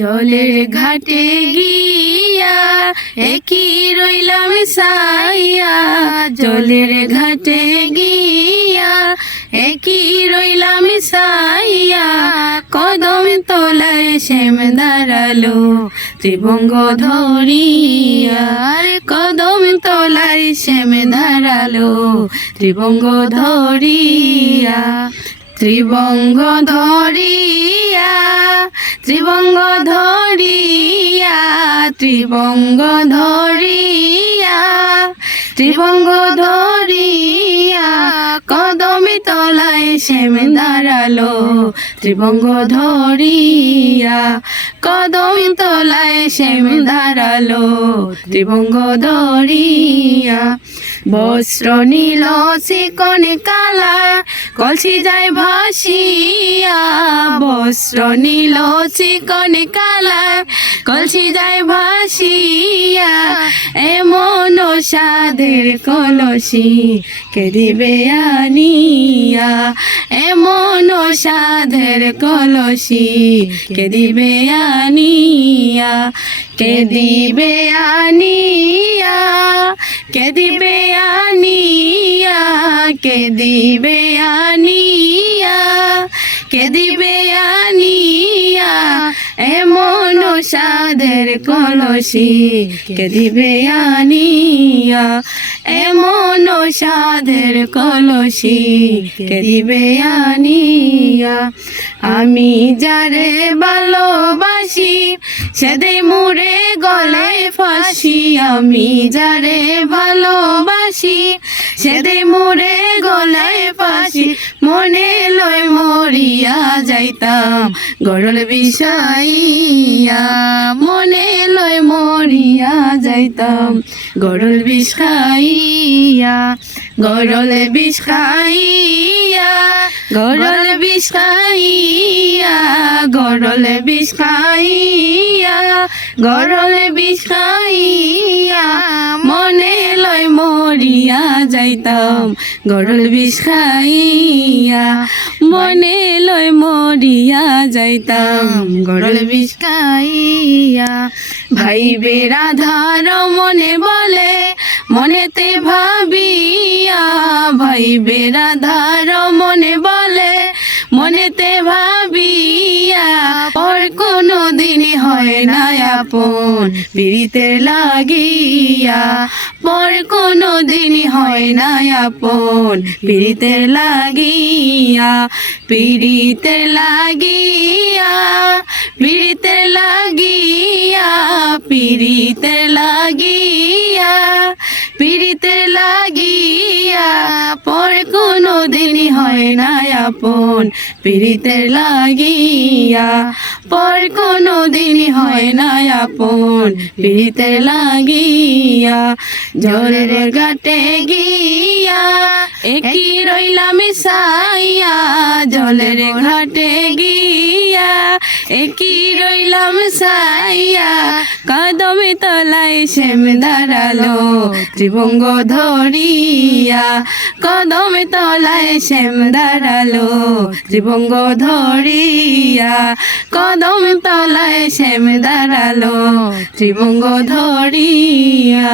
জলের ঘাটে গিয়া, একই রইলাম সাইয়া জলের ঘাটে গিয়া, একই রইলাম সাইয়া কদম তোলায় শ্যাম দাঁড়াল ত্রিভঙ্গ ধরিয়া কদম তোলায় শ্যাম দাঁড়াল ত্রিভঙ্গ ধরিয়া ত্রিভঙ্গ ধরিয়া। ত্রিভঙ্গ ধরিয়া ত্রিভঙ্গ ধরিয়া ত্রিভঙ্গ ধরিয়া, কদমে তলায় শ্যাম দাঁড়াল। ত্রিভঙ্গ ধরিয়া, কদমে তলায় শ্যাম দাঁড়াল। ত্রিভঙ্গ ধরিয়া, বস্ত্র নীল চিকনে কালা, কলসি যায় ভাসিয়া বস্ত্র নীল চিকনে কালা কলসি যায় ভাসিয়া, এমন সাধের কলসি কে দিবে আনিয়া? এমন সাধের কলসি কে দিবে আনিয়া? কে দিবে আনিয়া? কে দিবে আনিয়া? কে দিবে আনিয়া? কে দিবে এমন সাধের কলসি কে দিবে আনিয়া? এমন সাধের কলসি কে দিবে আনিয়া? আমি যারে ভালোবাসি সেদে মুড়ে গলায় ফাঁসি। আমি যারে ভালোবাসি সেদে মুড়ে গলায় ফাঁসি। মনে লয় মরিয়া যাইতাম, গরল বিষাইয়া, মনে লয় মরিয়া যাইতাম। গরল বিষাইয়া গরল বিষাইয়া গরল বিষাইয়া গরল বিষাইয়া গরল বিষাইয়া, মনে লয় মরিয়া যাইতাম, গরল বিষাইয়া মনে লয় মরিয়া যাইতাম, গরল বিষ খাইয়া। ভাই বেরাধার মনে বলে, মনেতে ভাবিয়া। ভাই বেরাধার মনে বলে, মনেতে ভাবিয়া পর কোনো দিনই হয় না আপন পিড়িতে লাগিয়া, পর কোনো দিনই হয় না আপন পিড়িতে লাগিয়া পিড়িতে লাগিয়া পিড়িতে লাগিয়া পিড়িতে লাগিয়া পিড়িতে লাগিয়া কোনো দিনই হয় না আপন পিড়িতে লাগিয়া। পর কোনো দিনই হয় না আপন পিড়িতে লাগিয়া। জলের ঘাটে গিয়া, একই রইলাম সাইয়া। জলের ঘাটে গিয়া একই রইলাম সাইয়া কদমে তলায় শ্যাম দাঁড়াল ত্রিভঙ্গ ধরিয়া। কদমে তলায় শ্যাম দাঁড়াল ত্রিভঙ্গ ধরিয়া। কদম তলায় শ্যাম দাঁড়াল ত্রিভঙ্গ ধরিয়া।